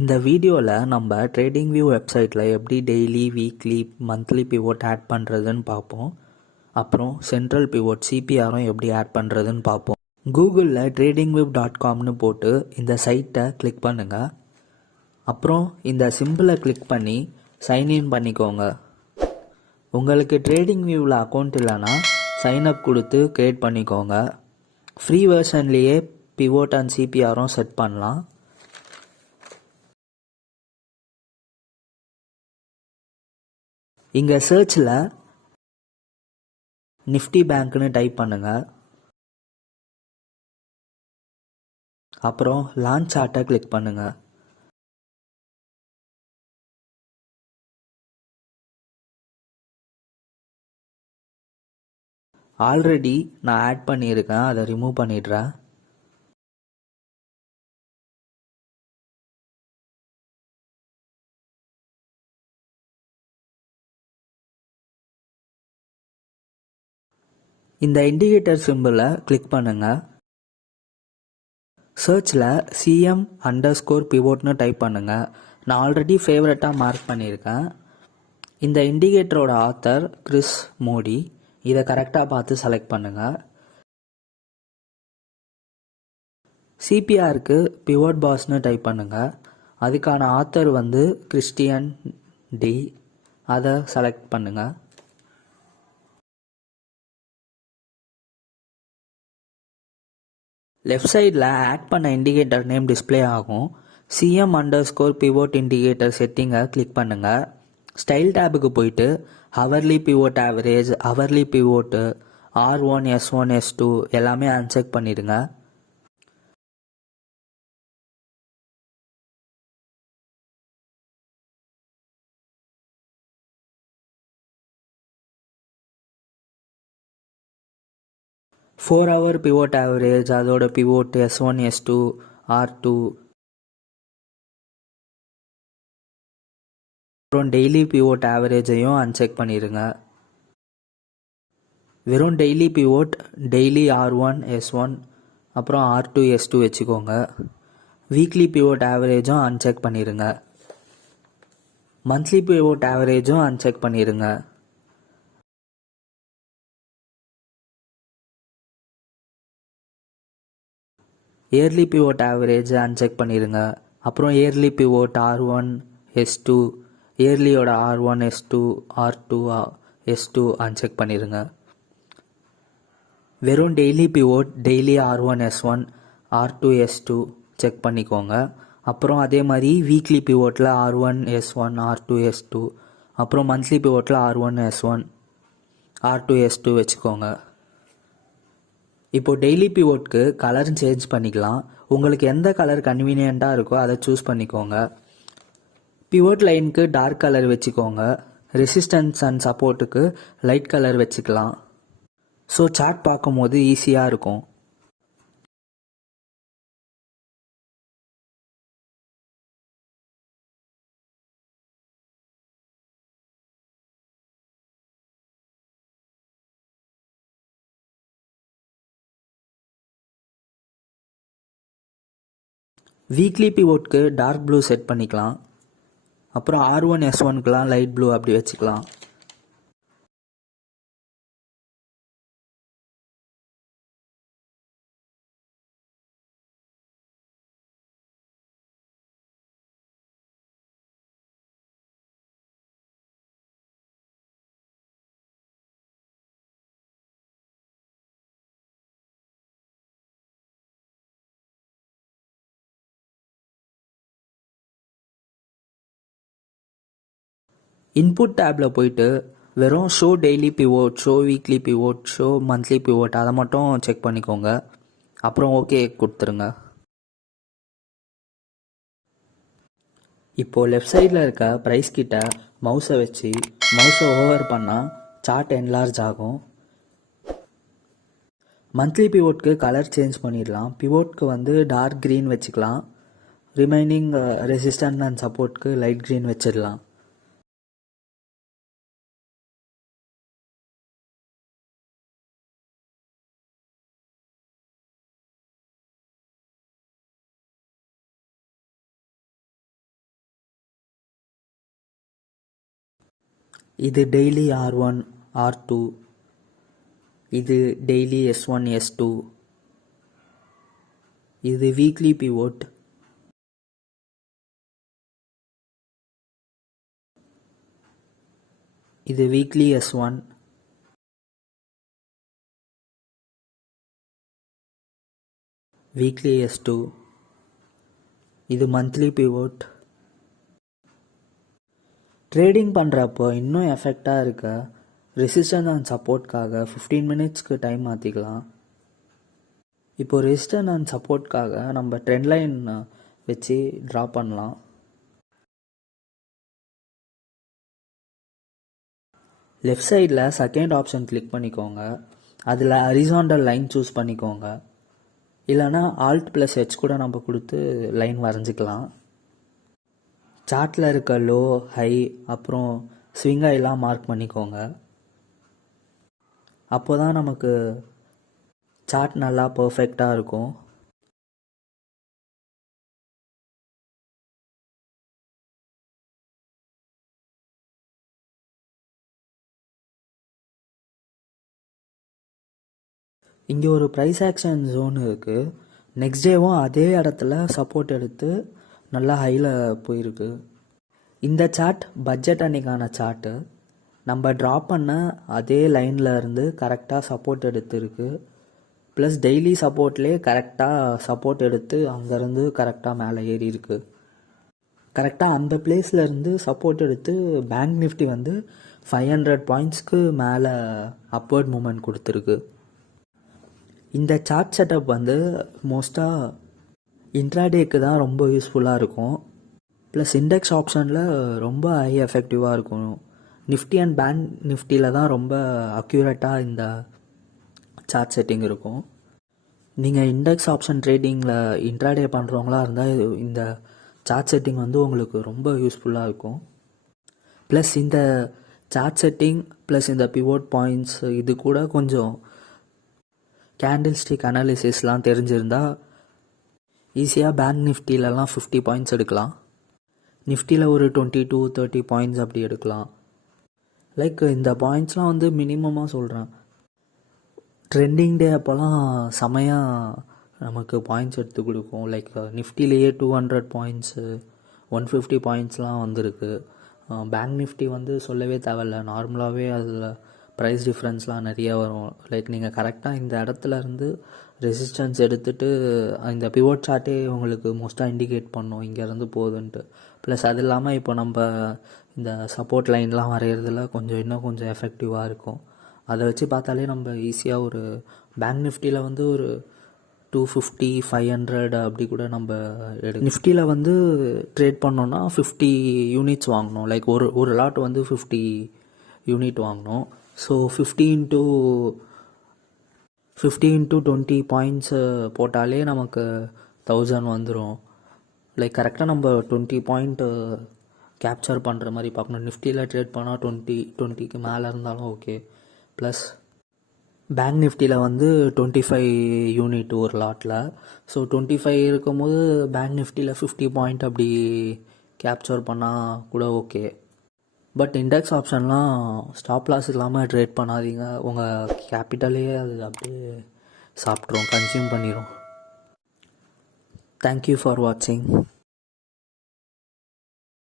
இந்த வீடியோவில் நம்ம ட்ரேடிங்வியூ வெப்சைட்டில் எப்படி daily weekly monthly pivot add பண்ணுறதுன்னு பார்ப்போம். அப்புறம் சென்ட்ரல் பிவோட் சிபிஆரும் எப்படி ஆட் பண்ணுறதுன்னு பார்ப்போம். கூகுளில் tradingview.comனு போட்டு இந்த சைட்டை கிளிக் பண்ணுங்கள். அப்புறம் இந்த சிம்பிளை கிளிக் பண்ணி சைன்இன் பண்ணிக்கோங்க. உங்களுக்கு ட்ரேடிங்வியூவில் அக்கௌண்ட் இல்லைன்னா சைன்அப் கொடுத்து க்ரியேட் பண்ணிக்கோங்க. ஃப்ரீ வெர்ஷன்லேயே பிவோட் அண்ட் சிபிஆரும் செட் பண்ணலாம். இங்கே சர்ச்சில் நிஃப்டி பேங்க்னு டைப் பண்ணுங்கள். அப்புறம் லான்ச் சார்ட்டை கிளிக் பண்ணுங்கள். ஆல்ரெடி நான் ஆட் பண்ணியிருக்கேன், அதை ரிமூவ் பண்ணிடுறேன். இந்த இண்டிகேட்டர் சிம்பிளை கிளிக் பண்ணுங்கள். சர்ச்சில் CM_pivotனு டைப் பண்ணுங்கள். நான் ஆல்ரெடி ஃபேவரட்டாக மார்க் பண்ணியிருக்கேன். இந்த இண்டிகேட்டரோட ஆத்தர் கிறிஸ் மோடி. இதை கரெக்டாக பார்த்து செலக்ட் பண்ணுங்கள். சிபிஆருக்கு பிவோட் பாஸ்னு டைப் பண்ணுங்கள். அதுக்கான ஆத்தர் வந்து கிறிஸ்டியன் டி. அதை செலக்ட் பண்ணுங்கள். லெஃப்ட் சைடில் ஆட் பண்ண இண்டிகேட்டர் நேம் டிஸ்பிளே ஆகும். CM_pivot இண்டிகேட்டர் செட்டிங்கை கிளிக் பண்ணுங்கள். ஸ்டைல் டேபுக்கு போயிட்டு hourly pivot average, hourly pivot, R1, S1, S2 எல்லாமே அன்செக் பண்ணிடுங்க. ஃபோர் ஹவர் பிவோட் ஆவரேஜ், அதோட பிவோட் S1, S2, R2, அப்புறம் டெய்லி பிவோட் ஆவரேஜையும் அன்செக் பண்ணிடுங்க. வெறும் daily pivot, daily R1, S1, அப்புறம் R2, S2 வச்சுக்கோங்க. வீக்லி பிவோட் ஆவரேஜும் அன்செக் பண்ணிடுங்க. மந்த்லி பிவோட் ஆவரேஜும் அன்செக் பண்ணிடுங்க. இயர்லி பிவோட் ஆவரேஜ் அன்செக் பண்ணிடுங்க. அப்புறம் yearly pivot R1, S2, இயர்லியோட R1, S2, R2, S2 uncheck பண்ணிடுங்க. வெறும் daily pivot, daily R1, S1, R2, S2 check பண்ணிக்கோங்க. அப்புறம் அதே மாதிரி weekly பிவோட்டில் R1, S1, R2, S2, அப்புறம் monthly பிவோட்டில் R1, S1, R2, S2 வச்சுக்கோங்க. இப்போது டெய்லி பிவோட்க்கு கலர் சேஞ்ச் பண்ணிக்கலாம். உங்களுக்கு எந்த கலர் கன்வீனியண்ட்டாக இருக்கோ அதை சூஸ் பண்ணிக்கோங்க. பிவோட் லைனுக்கு டார்க் கலர் வச்சுக்கோங்க. ரெசிஸ்டன்ஸ் அண்ட் சப்போர்ட்டுக்கு லைட் கலர் வச்சுக்கலாம். ஸோ சார்ட் பார்க்கும்போது ஈஸியாக இருக்கும். வீக்லி பிவோட்க்கு டார்க் ப்ளூ செட் பண்ணிக்கலாம். அப்புறம் R1, S1க்குலாம் லைட் ப்ளூ அப்படி வச்சுக்கலாம். இன்புட் டேப்பில் போயிட்டு வெறும் show daily pivot, show weekly pivot, show monthly pivot அதை மட்டும் செக் பண்ணிக்கோங்க. அப்புறம் ஓகே கொடுத்துருங்க. இப்போது லெஃப்ட் சைடில் இருக்க ப்ரைஸ் கிட்ட மவுஸை வச்சு மவுஸை ஓவர் பண்ணால் சார்ட் என்லார்ஜ் ஆகும். மந்த்லி பிவோட்க்கு கலர் சேஞ்ச் பண்ணிடலாம். பிவோட்க்கு வந்து டார்க் க்ரீன் வச்சுக்கலாம். ரிமைனிங் ரெசிஸ்டன்ட் அண்ட் சப்போர்ட்க்கு லைட் க்ரீன் வச்சிடலாம். இது டெய்லி R1 R2, இது டெய்லி S1 S2, இது வீக்லி பிவோட், இது வீக்லி S1, வீக்லி S2, இது மந்த்லி பிவோட். ட்ரேடிங் பண்ணுறப்போ இன்னும் எஃபெக்டாக இருக்க ரெசிஸ்டன்ஸ் அண்ட் சப்போர்ட்காக 15 மினிட்ஸ்க்கு டைம் மாற்றிக்கலாம். இப்போது ரெசிஸ்டன்ஸ் அண்ட் சப்போர்ட்காக நம்ம ட்ரெண்ட் லைன் வச்சு ட்ரா பண்ணலாம். லெஃப்ட் சைடில் செகண்ட் ஆப்ஷன் கிளிக் பண்ணிக்கோங்க. அதில் ஹரிசாண்டல் லைன் சூஸ் பண்ணிக்கோங்க. இல்லைனா Alt+H கூட நம்ம கொடுத்து லைன் வரைஞ்சிக்கலாம். சார்ட்டில் இருக்க லோ ஹை அப்புறம் ஸ்விங் ஹைலாம் மார்க் பண்ணிக்கோங்க. அப்போ தான் நமக்கு சார்ட் நல்லா பர்ஃபெக்டாக இருக்கும். இங்கே ஒரு ப்ரைஸ் ஆக்ஷன் ஜோன் இருக்குது. நெக்ஸ்ட் டேவும் அதே இடத்துல சப்போர்ட் எடுத்து நல்லா ஹையில் போயிருக்கு. இந்த சார்ட் பட்ஜெட் அன்னைக்கான சார்ட்டு. நம்ம ட்ரா பண்ண அதே லைனில் இருந்து கரெக்டாக சப்போர்ட் எடுத்துருக்கு. ப்ளஸ் டெய்லி சப்போர்ட்லேயே கரெக்டாக சப்போர்ட் எடுத்து அங்கேருந்து கரெக்டாக மேலே ஏறி இருக்கு. கரெக்டாக அந்த பிளேஸ்லேருந்து சப்போர்ட் எடுத்து பேங்க் நிஃப்டி வந்து 500 பாயிண்ட்ஸ்க்கு மேலே அப்வர்ட் மூமெண்ட் கொடுத்துருக்கு. இந்த சார்ட் செட்டப் வந்து மோஸ்ட்டாக இன்ட்ராடேக்கு தான் ரொம்ப யூஸ்ஃபுல்லாக இருக்கும். ப்ளஸ் இண்டெக்ஸ் ஆப்ஷனில் ரொம்ப ஹை எஃபெக்டிவாக இருக்கும். நிஃப்டி அண்ட் பேங்க் நிஃப்டியில் தான் ரொம்ப அக்யூரேட்டாக இந்த சார்ட் செட்டிங் இருக்கும். நீங்கள் இண்டெக்ஸ் ஆப்ஷன் ட்ரேடிங்கில் இன்ட்ராடே பண்ணுறவங்களா இருந்தால் இந்த சார்ட் செட்டிங் வந்து உங்களுக்கு ரொம்ப யூஸ்ஃபுல்லாக இருக்கும். ப்ளஸ் இந்த சார்ட் செட்டிங் ப்ளஸ் இந்த பிவோட் பாயிண்ட்ஸ் இது கூட கொஞ்சம் கேண்டில் ஸ்டிக் அனாலிசிஸ்லாம் தெரிஞ்சிருந்தால் ஈஸியாக பேங்க் நிஃப்டிலலாம் 50 பாயிண்ட்ஸ் எடுக்கலாம். நிஃப்டியில் ஒரு 22-30 பாயிண்ட்ஸ் அப்படி எடுக்கலாம். லைக் இந்த பாயிண்ட்ஸ்லாம் வந்து மினிமமாக சொல்கிறேன். ட்ரெண்டிங் டே அப்போல்லாம் செமையாக நமக்கு பாயிண்ட்ஸ் எடுத்து கொடுக்கும். லைக் நிஃப்டிலேயே 200 பாயிண்ட்ஸு 150 பாயிண்ட்ஸ்லாம் வந்திருக்கு. பேங்க் நிஃப்டி வந்து சொல்லவே தேவையில்ல. நார்மலாகவே அதில் ப்ரைஸ் டிஃப்ரென்ஸ்லாம் நிறைய வரும். லைக் நீங்கள் கரெக்டாக இந்த இடத்துல இருந்து ரெசிஸ்டன்ஸ் எடுத்துகிட்டு இந்த பிவோட் சார்ட்டே உங்களுக்கு மோஸ்ட்டாக இண்டிகேட் பண்ணும் இங்கேருந்து போகுதுன்ட்டு. ப்ளஸ் அது இல்லாமல் இப்போ நம்ம இந்த சப்போர்ட் லைன்லாம் வரைகிறதுல இன்னும் கொஞ்சம் எஃபெக்டிவாக இருக்கும். அதை வச்சு பார்த்தாலே நம்ம ஈஸியாக ஒரு பேங்க் நிஃப்டியில் வந்து ஒரு 250 500 அப்படி கூட நம்ம நிஃப்டியில் வந்து ட்ரேட் பண்ணோன்னா 50 யூனிட்ஸ் வாங்கணும். லைக் ஒரு லாட் வந்து 50 யூனிட் வாங்கணும். ஸோ 50 into 20 பாயிண்ட்ஸு போட்டாலே நமக்கு 1000 வந்துடும். லைக் கரெக்டாக நம்ம 20 பாயிண்ட்டு கேப்சர் பண்ணுற மாதிரி பார்க்கணும். நிஃப்டியில் ட்ரேட் பண்ணால் 20க்கு மேலே இருந்தாலும் ஓகே. ப்ளஸ் பேங்க் நிஃப்டியில் வந்து 25 யூனிட் ஒரு லாட்டில். ஸோ 25 இருக்கும்போது பேங்க் நிஃப்டியில் 50 பாயிண்ட் அப்படி கேப்சர் பண்ணால் கூட ஓகே. பட் இண்டெக்ஸ் ஆப்ஷன்லாம் ஸ்டாப் லாஸ் இல்லாமல் ட்ரேட் பண்ணாதீங்க. உங்கள் கேபிட்டலையே அது அப்படியே சாப்பிட்ரும், கன்சியூம் பண்ணிடும். தேங்க்யூ ஃபார் வாட்சிங்.